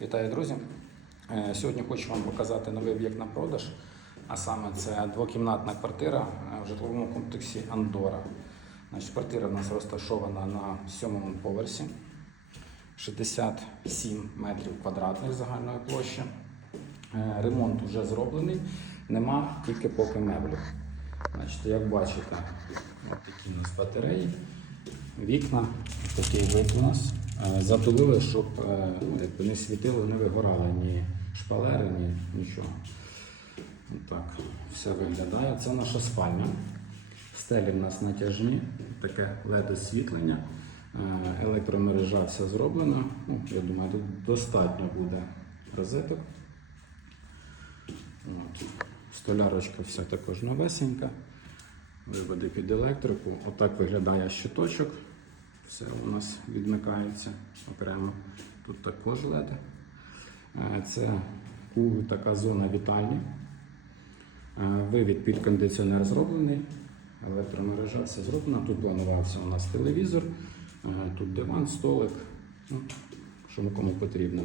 Вітаю, друзі! Е, Сьогодні хочу вам показати новий об'єкт на продаж, а саме це двокімнатна квартира е, в житловому комплексі Андора. Значить, квартира в нас розташована на сьомому поверсі, 67 метрів квадратних загальної площі. Е, Ремонт вже зроблений, нема тільки поки меблів. Значить, як бачите, от такі у нас батареї, вікна, такий вид у нас. Е, Затулили, щоб е, ну, якби не світило, не вигорали ні шпалери, ні нічого. Так, все виглядає. Це наша спальня. Стелі в нас натяжні, таке LED освітлення. Е, Електромережа вся зроблена. Ну, я думаю, тут достатньо буде розеток. От. Столярочка вся також новесенька. Виводи під електрику. Отак виглядає щиточок. Все у нас відмикається окремо. Тут також LED. Е, Це така зона вітальні. Е, Вивід під кондиціонер зроблений. Електромережа все зроблена. Тут планувався у нас телевізор, е, тут диван, столик. Ну, що кому потрібно.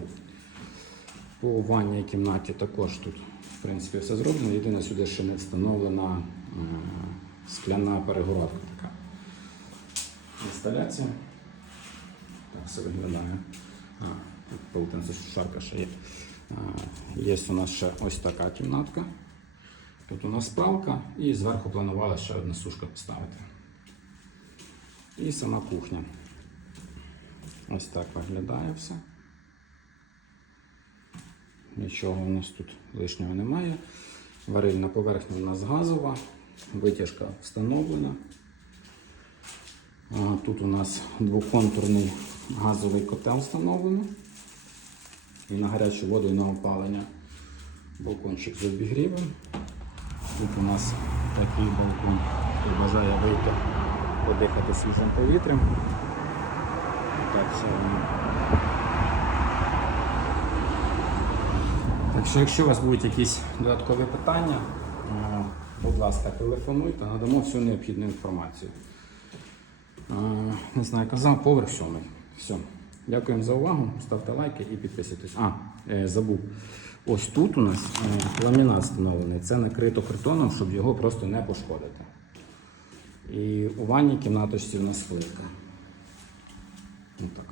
По ванній кімнаті також тут в принципі, все зроблено. Єдине сюди ще не встановлена скляна перегородка така. Інсталяція. Так, все виглядає. Полотенце шарка ще є. Є у нас ще ось така кімнатка. Тут у нас спалка і зверху планувала ще одна сушка поставити. І сама кухня. Ось так виглядає все. Нічого у нас тут лишнього немає. Варильна поверхня у нас газова, витяжка встановлена. Тут у нас двоконтурний газовий котел встановлено. І на гарячу воду, і на опалення. Балкончик з обігрівом. Тут у нас такий балкон, хто бажає вийти подихати свіжим повітрям. Так, все. Так що, якщо у вас будуть якісь додаткові питання, е, будь ласка, телефонуйте, надамо всю необхідну інформацію. Не знаю, казав, поверх сьомий. Все. Дякуємо за увагу. Ставте лайки і підписуйтесь. А, е, забув. Ось тут у нас е, ламінат встановлений. Це накрито картоном, щоб його просто не пошкодити. І у ванній кімнаточці у нас плитка. Ну, так.